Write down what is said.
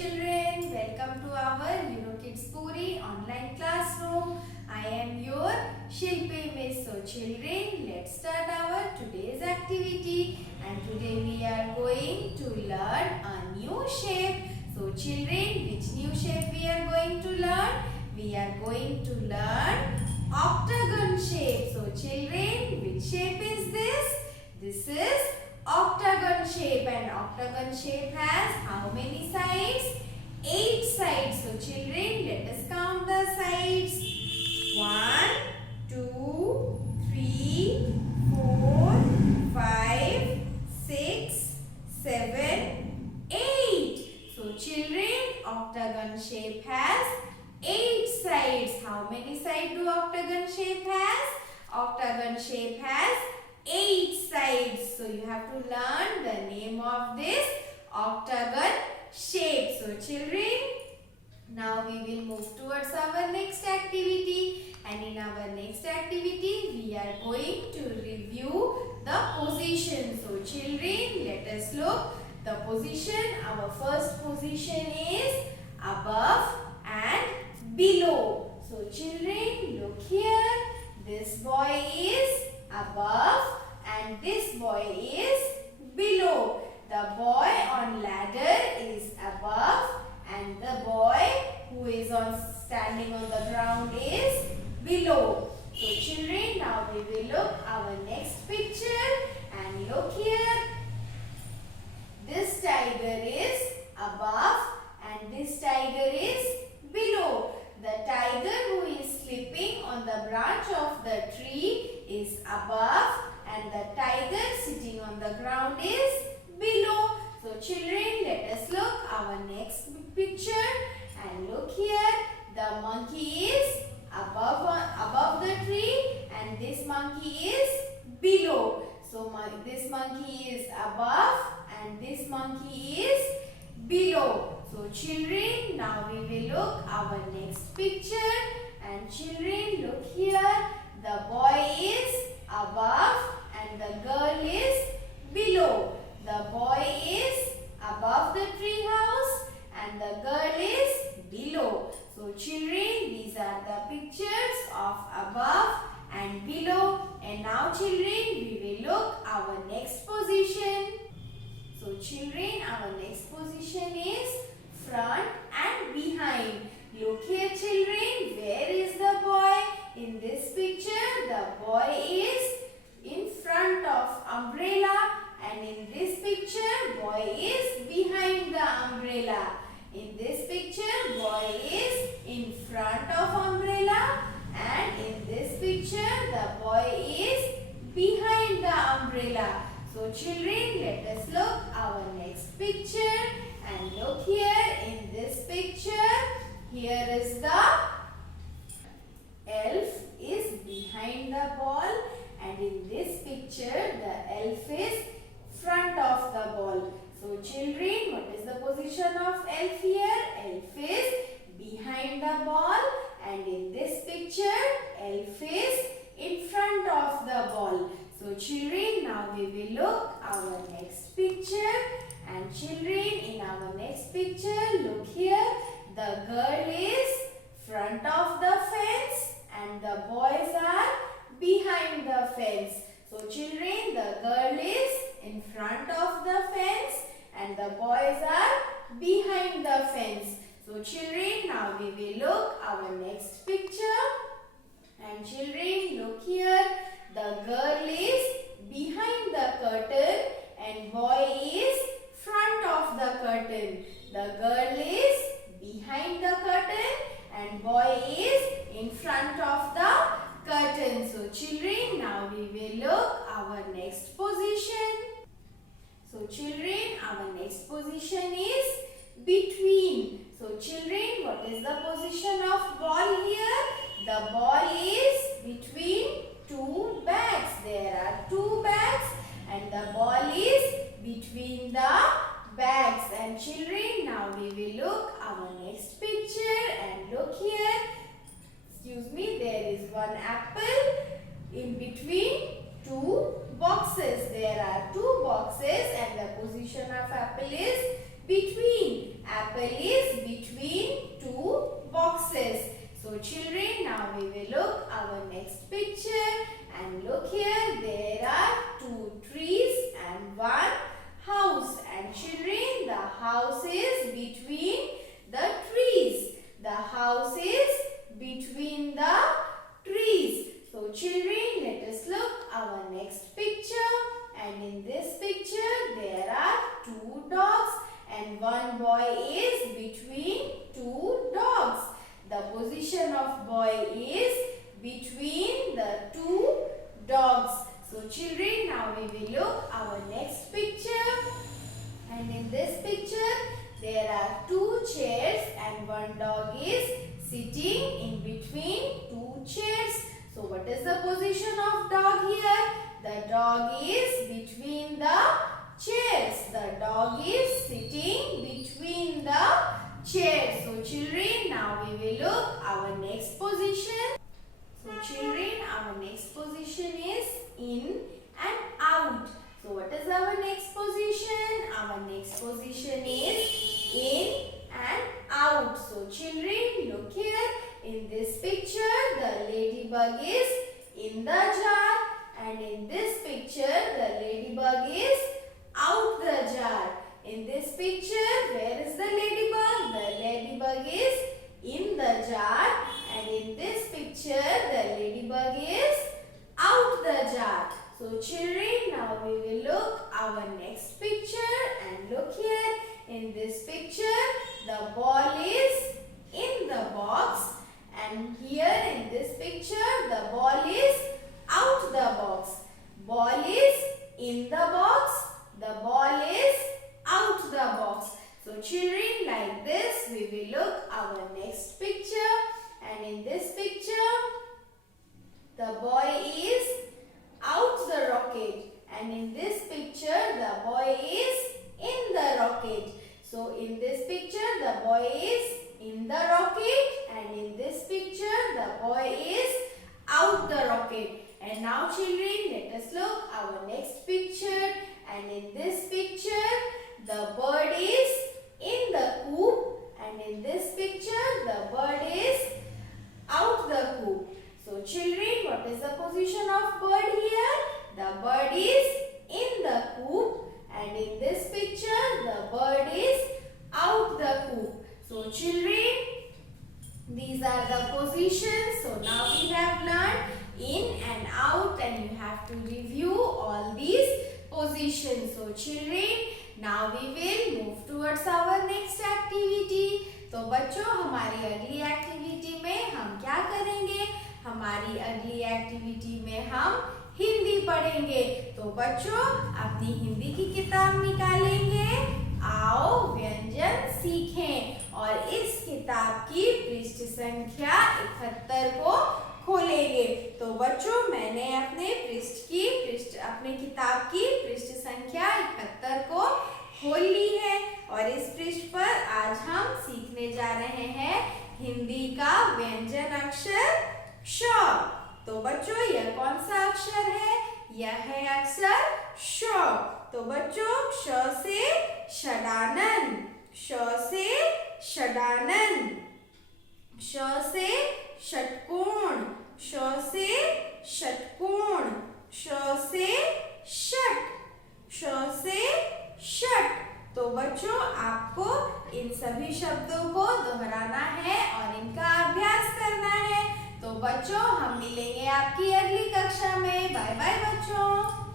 children, welcome to our Kids Puri online classroom. I am your Shilpi Miss. So children, let's start our today's activity. And today we are going to learn a new shape. So children, which new shape we are going to learn? We are going to learn octagon shape. So children, which shape is this? This is octagon shape, and octagon shape has how many sides? 8 sides. So children, let us count the sides. 1, 2, 3, 4, 5, 6, 7, 8. So children, octagon shape has 8 sides. How many sides do octagon shape has? Octagon shape has 8 sides. So you have to learn the name of this octagon shape. So children, now we will move towards our next activity. And in our next activity, we are going to review the position. So children, let us look the position. Our first position is above and below. So children, look here. This boy is above and this boy is below. The boy on ladder is above and the boy who is standing on the ground is below. So children, now we will look our next picture, and look here. This tiger is above and this tiger is below. The tiger who is sleeping on the branch of the tree is above and the tiger sitting on the ground is below. So children, let us look our next picture, and look here. The monkey is above the tree and this monkey is below. So this monkey is above and this monkey is below. So children, now we will look our next picture, and children, look here. The boy is above and the girl is below. The boy is above the tree house and the girl is below. So children, these are the pictures of above and below. And now children, we will look our next position. So children, our next position is front and behind. Look here children, where is the boy? In this picture, the boy is in front of umbrella, and in this picture, boy is behind the umbrella. In this picture, boy is in front of umbrella, and in this picture, the boy is behind the umbrella. So children, let us look our next picture, and look here in this picture. Here is the elf is behind the ball, and in this picture the elf is front of the ball. So children, what is the position of elf here? Elf is behind the ball, and in this picture elf is in front of the ball. So children, now we will look our next picture, and children, in our next picture, look here. The girl is front of the fence and the boys are behind the fence. So children, the girl is in front of the fence and the boys are behind the fence. So children, now we will look our next picture, and children, look here. The girl is behind the curtain and boy is front of the curtain. The girl is behind the curtain and boy is in front of the curtain. So children, now we will look our next position. So children, our next position is between. So children, what is the position of ball here? The ball is between two bags. There are two bags and the ball is between the bags. And children, now we will look our next picture, and look here. Excuse me, there is one apple in between two boxes. There are two boxes and the position of apple is between. Apple is is between the trees. The house is between the trees. So children, let us look our next picture. And in this picture, there are two dogs and one boy is between two dogs. The position of boy is between the two dogs. So children, now we will look our next picture. And in this picture, there are two chairs and one dog is sitting in between two chairs. So what is the position of dog here? The dog is between the chairs. The dog is sitting between the chairs. So children, now we will look our next position. So children, our next position is in and out. So what is our next position? Our next position is in and out. So children, look here. In this picture, the ladybug is in the jar. And in this picture, the ladybug is out the jar. In this picture, where is the ladybug? The ladybug is in the jar. And in this picture, the ladybug is out the jar. So children, now we will look our next picture. And look here. In this picture, the ball is in the box. And here in this picture, the ball is out the box. Ball is in the box. The ball is out the box. So children, like this, we will look our next picture. And in this picture, the boy is out the rocket. And in this picture, the boy is in the rocket. So in this picture, the boy is in the rocket. And in this picture, the boy is out the rocket. And now children, let us look our next picture. And in this picture, the bird is in the coop. And in this picture, the bird is out the coop. So children, what is the position of bird here? The bird is in the coop. And in this picture, the bird is out the coop. So children, these are the positions. So now we have learned in and out, and you have to review all these positions. So children, now we will move towards our next activity. तो बच्चों, हमारी अगली activity में हम क्या करेंगे? हमारी अगली एक्टिविटी में हम हिंदी पढ़ेंगे। तो बच्चों, अपनी हिंदी की किताब निकालेंगे। आओ व्यंजन सीखें और इस किताब की पृष्ठ संख्या 71 को खोलेंगे। तो बच्चों, मैंने अपने किताब की पृष्ठ संख्या 71 को खोल ली है और इस पृष्ठ पर आज हम सीखने जा रहे हैं हिंदी का व्यंजन अक्षर श। तो बच्चों, यह कौन सा अक्षर है? यह है अक्षर श। तो बच्चों, श से षडानन, श से षडानन, श से षटकोण, श से षटकोण, श से षट, श से षट। तो बच्चों, आपको इन सभी शब्दों को दोहराना है और इनका अभ्यास करना है। तो बच्चों, हम मिलेंगे आपकी अगली कक्षा में। बाय बाय बच्चों।